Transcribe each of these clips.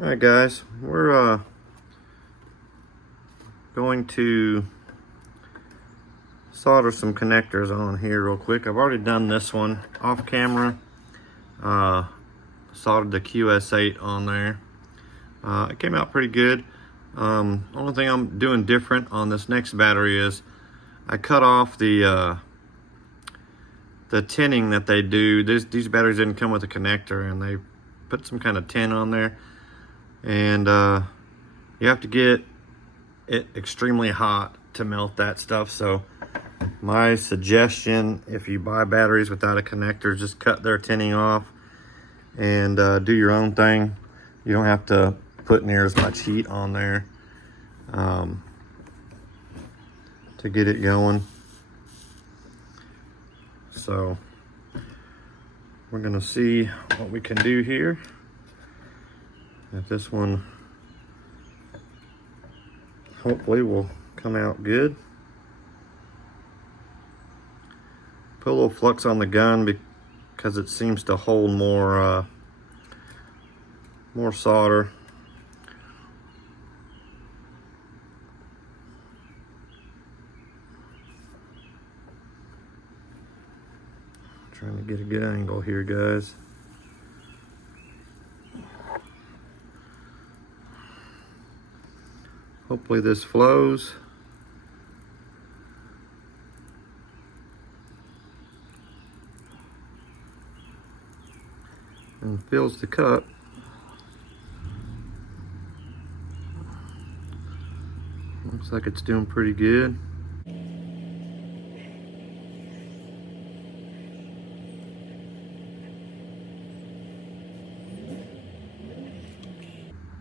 Alright guys, we're going to solder some connectors on here real quick. I've already done this one off camera. Soldered the QS8 on there. It came out pretty good. Only thing I'm doing different on this next battery is I cut off the tinning that they do. These batteries didn't come with a connector, and they put some kind of tin on there, and you have to get it extremely hot to melt that stuff. So my suggestion, if you buy batteries without a connector, just cut their tinning off and do your own thing. You don't have to put near as much heat on there to get it going. So we're gonna see what we can do here. If this one hopefully will come out good. Put a little flux on the gun because it seems to hold more solder. Trying to get a good angle here, guys. Hopefully this flows. And fills the cup. Looks like it's doing pretty good.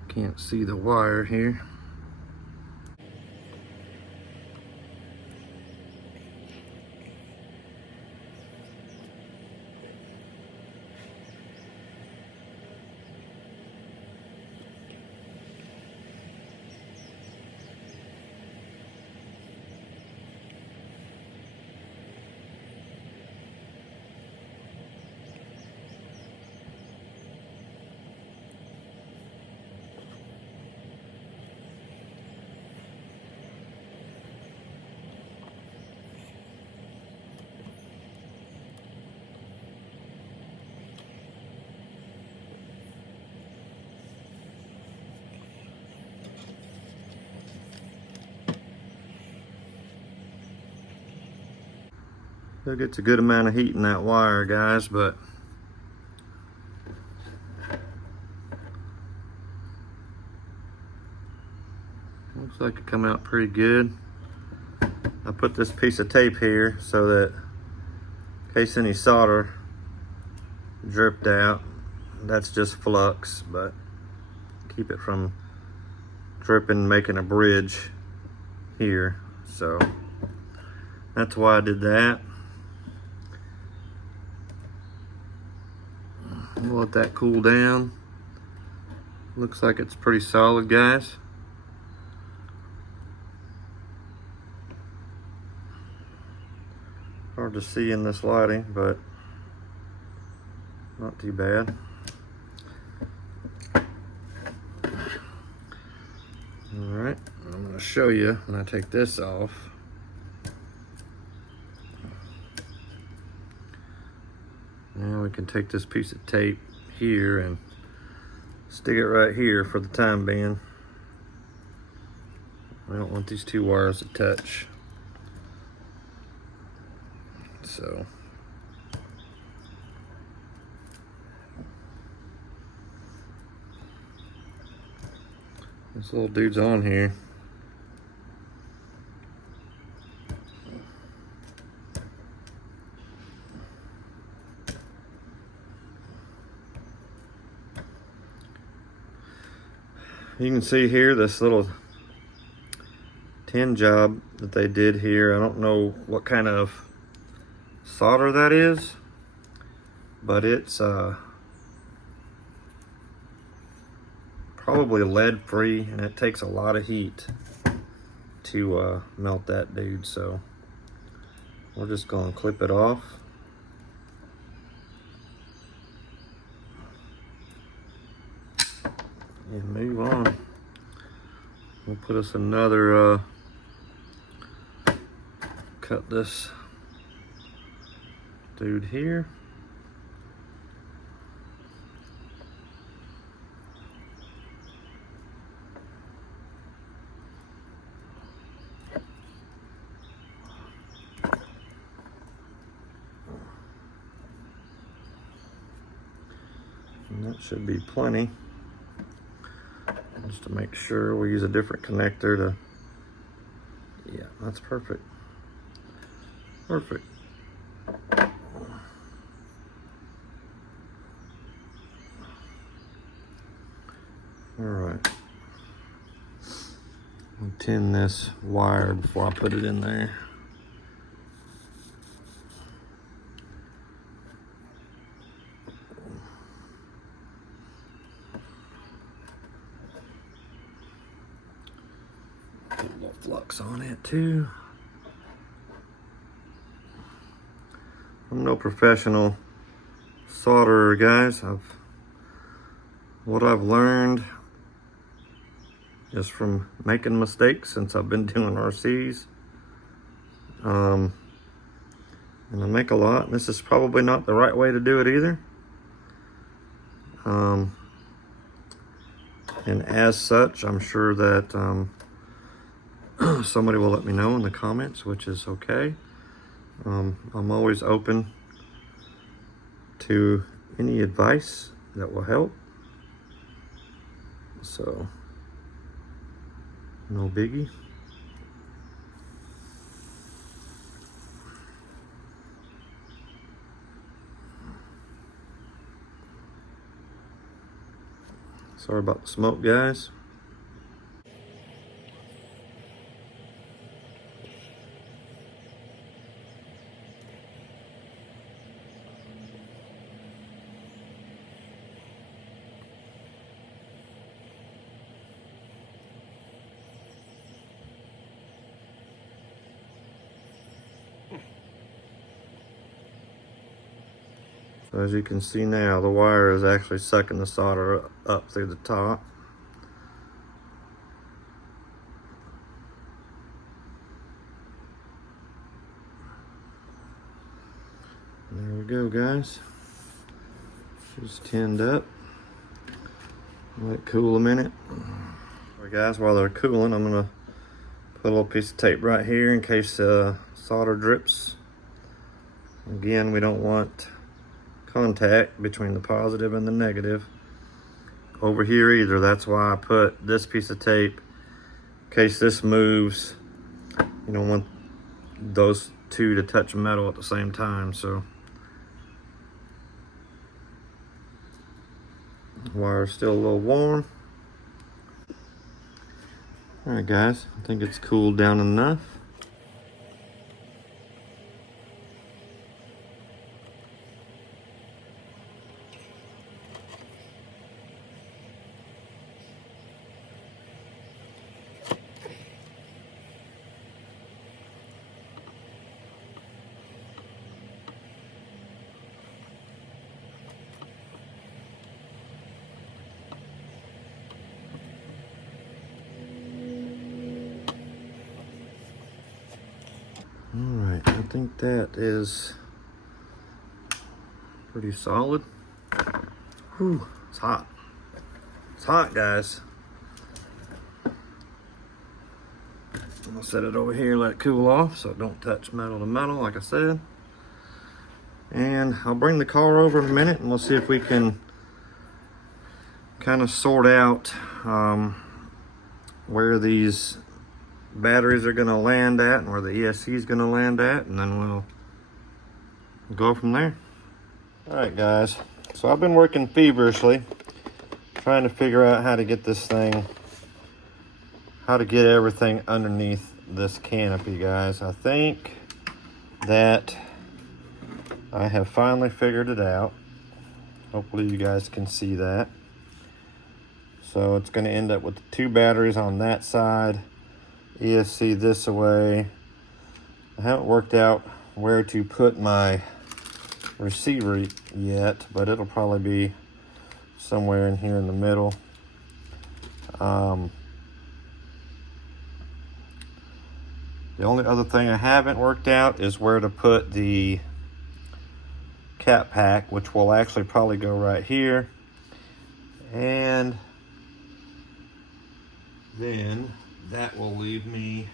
Can't see the wire here. Still gets a good amount of heat in that wire, guys, but looks like it come out pretty good. I put this piece of tape here so that in case any solder dripped out, that's just flux, but keep it from dripping, making a bridge here. So that's why I did that. We'll let that cool down. Looks like it's pretty solid, guys. Hard to see in this lighting, but not too bad. All right, I'm going to show you when I take this off. Now we can take this piece of tape here and stick it right here for the time being. I don't want these two wires to touch. So this little dude's on here. You can see here this little tin job that they did here. I don't know what kind of solder that is, but it's probably lead free, and it takes a lot of heat to melt that dude. So we're just going to clip it off. and move on. We'll put us another, cut this dude here. And that should be plenty. Just to make sure we use a different connector to, yeah, that's perfect. Perfect. All right. I'll tin this wire before I put it in there. Put a little flux on it too. I'm no professional solderer, guys. What I've learned is from making mistakes since I've been doing RCs. And I make a lot, and this is probably not the right way to do it either. And as such, I'm sure that somebody will let me know in the comments, which is okay. I'm always open to any advice that will help. So, no biggie. Sorry about the smoke, guys. So as you can see now, the wire is actually sucking the solder up through the top. And there we go, guys. She's tinned up. Let it cool a minute. All right, guys, while they're cooling, I'm gonna put a little piece of tape right here in case solder drips. Again, we don't want contact between the positive and the negative over here either. That's why I put this piece of tape in case this moves. You don't want those two to touch metal at the same time. So the wire's still a little warm. All right, guys, I think it's cooled down enough. All right, I think that is pretty solid. Whew, it's hot. It's hot, guys. I'm gonna set it over here, let it cool off so it don't touch metal to metal, like I said. And I'll bring the car over in a minute and we'll see if we can kind of sort out where these batteries are gonna land at and where the ESC is gonna land at, and then we'll go from there. All right, guys, so I've been working feverishly trying to figure out how to get this thing, how to get everything underneath this canopy, guys. I think that I have finally figured it out. Hopefully you guys can see that. So it's going to end up with the two batteries on that side, ESC this way. I haven't worked out where to put my receiver yet, but it'll probably be somewhere in here in the middle. The only other thing I haven't worked out is where to put the cat pack, which will actually probably go right here. And then that will leave me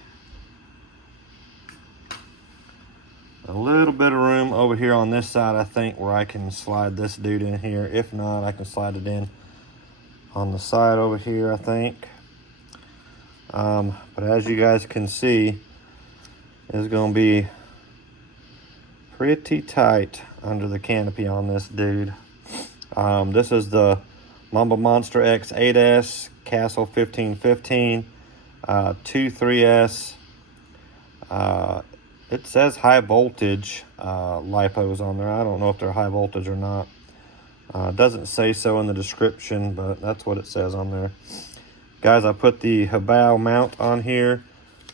a little bit of room over here on this side, I think, where I can slide this dude in here. If not, I can slide it in on the side over here, I think. But as you guys can see, it's going to be pretty tight under the canopy on this dude. This is the Mamba Monster X8S Castle 1515 23S. It says high voltage lipos on there. I don't know if they're high voltage or not. It doesn't say so in the description, but that's what it says on there. Guys, I put the Habao mount on here.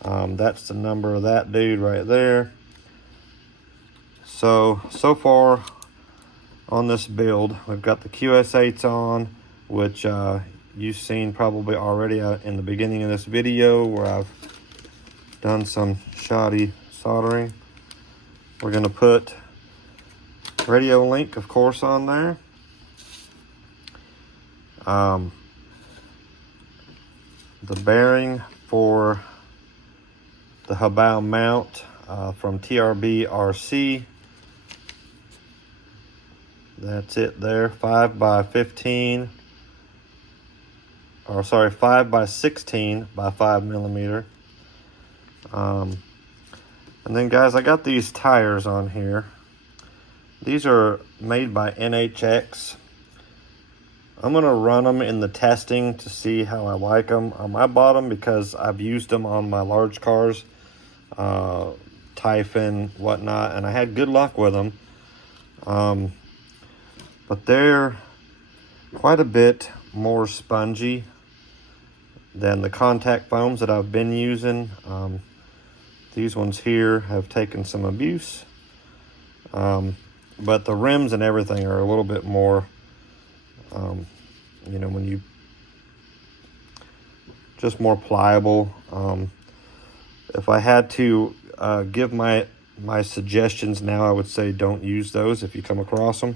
That's the number of that dude right there. So far on this build, we've got the QS8s on, which you've seen probably already in the beginning of this video where I've done some shoddy soldering. We're going to put radio link, of course, on there. The bearing for the Habao mount from TRB RC. That's it there, 5 by 15, or sorry, 5 by 16 by 5 millimeter. And then guys, I got these tires on here. These are made by NHX. I'm gonna run them in the testing to see how I like them. I bought them because I've used them on my large cars, Typhon, whatnot, and I had good luck with them. But they're quite a bit more spongy than the contact foams that I've been using. These ones here have taken some abuse. But the rims and everything are a little bit more, you know, when you, just more pliable. If I had to give my suggestions now, I would say don't use those if you come across them.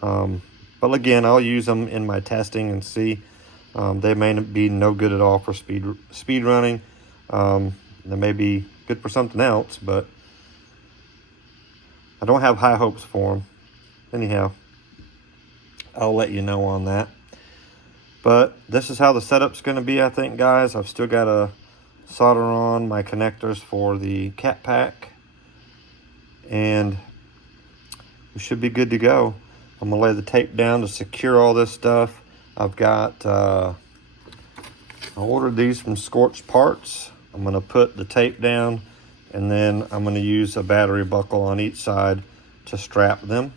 But again, I'll use them in my testing and see. They may be no good at all for speed running. They may be good for something else, but I don't have high hopes for them. Anyhow, I'll let you know on that. But this is how the setup's going to be, I think, guys. I've still got to solder on my connectors for the cat pack, and we should be good to go. I'm going to lay the tape down to secure all this stuff. I've got, I ordered these from Scorched Parts. I'm going to put the tape down, and then I'm going to use a battery buckle on each side to strap them.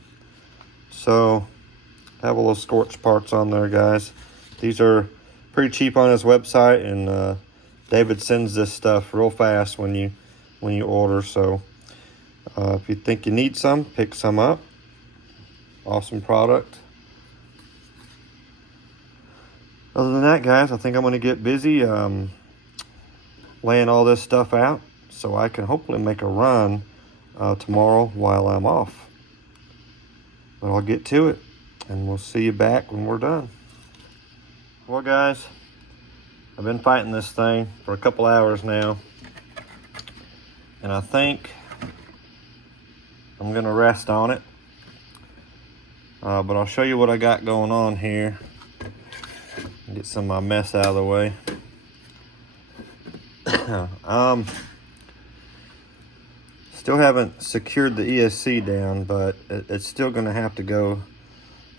So, I have a little Scorched Parts on there, guys. These are pretty cheap on his website, and David sends this stuff real fast when you order. So, if you think you need some, pick some up. Awesome product. Other than that, guys, I think I'm going to get busy laying all this stuff out so I can hopefully make a run tomorrow while I'm off. But I'll get to it, and we'll see you back when we're done. Well, guys, I've been fighting this thing for a couple hours now, and I think I'm going to rest on it. But I'll show you what I got going on here. Get some of my mess out of the way. Still haven't secured the ESC down, but it's still going to have to go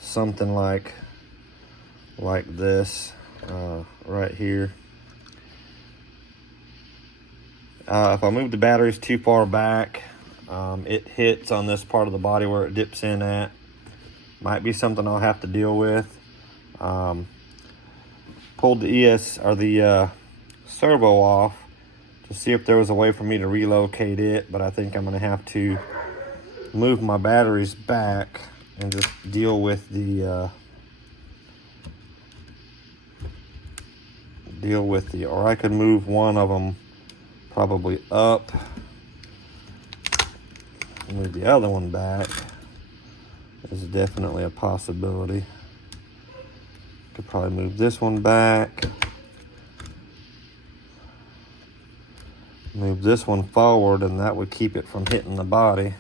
something like this right here. If I move the batteries too far back, it hits on this part of the body where it dips in at. Might be something I'll have to deal with. Pulled the servo off to see if there was a way for me to relocate it, but I think I'm going to have to move my batteries back and just deal with the deal with the, or I could move one of them probably up, move the other one back. Is definitely a possibility. Could probably move this one back, move this one forward, and that would keep it from hitting the body.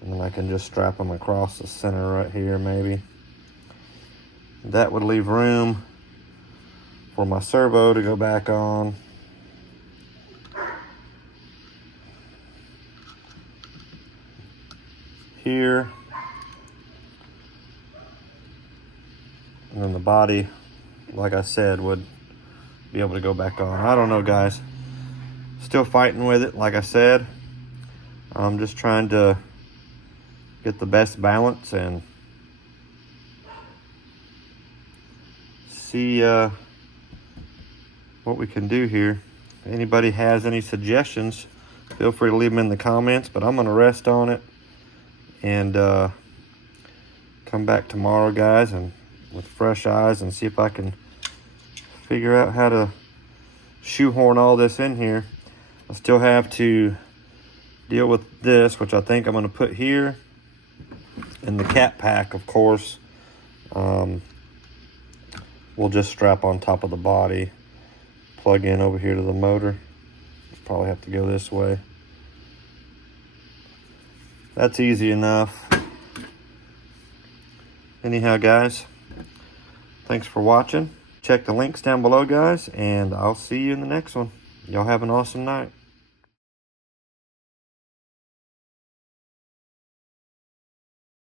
And then I can just strap them across the center right here maybe. That would leave room for my servo to go back on. Here. And then the body, like I said, would be able to go back on. I don't know, guys. Still fighting with it, like I said. I'm just trying to get the best balance and see what we can do here. If anybody has any suggestions, feel free to leave them in the comments, but I'm gonna rest on it and come back tomorrow, guys, and with fresh eyes and see if I can figure out how to shoehorn all this in here. I still have to deal with this, which I think I'm going to put here, and the cat pack, of course, we'll just strap on top of the body, plug in over here to the motor. Probably have to go this way. That's easy enough. Anyhow, guys, thanks for watching. Check the links down below, guys, and I'll see you in the next one. Y'all have an awesome night.